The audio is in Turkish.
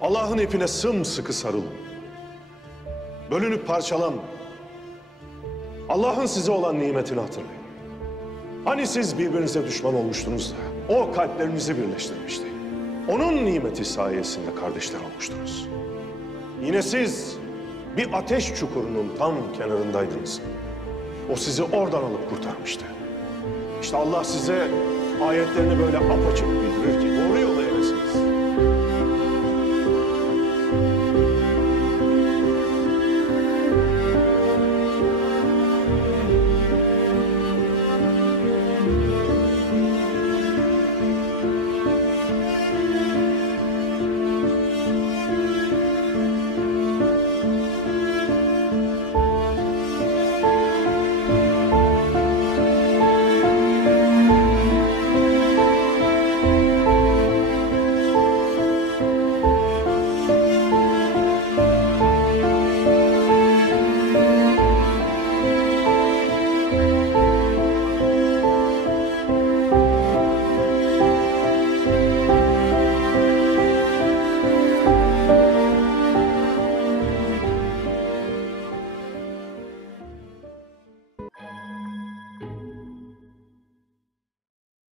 Allah'ın ipine sımsıkı sarılın. Bölünüp parçalanmayın. Allah'ın size olan nimetini hatırlayın. Hani siz birbirinize düşman olmuştunuz da o kalplerinizi birleştirmişti. Onun nimeti sayesinde kardeşler olmuştunuz. Yine siz bir ateş çukurunun tam kenarındaydınız. O sizi oradan alıp kurtarmıştı. İşte Allah size ayetlerini böyle apaçık bildirir ki doğru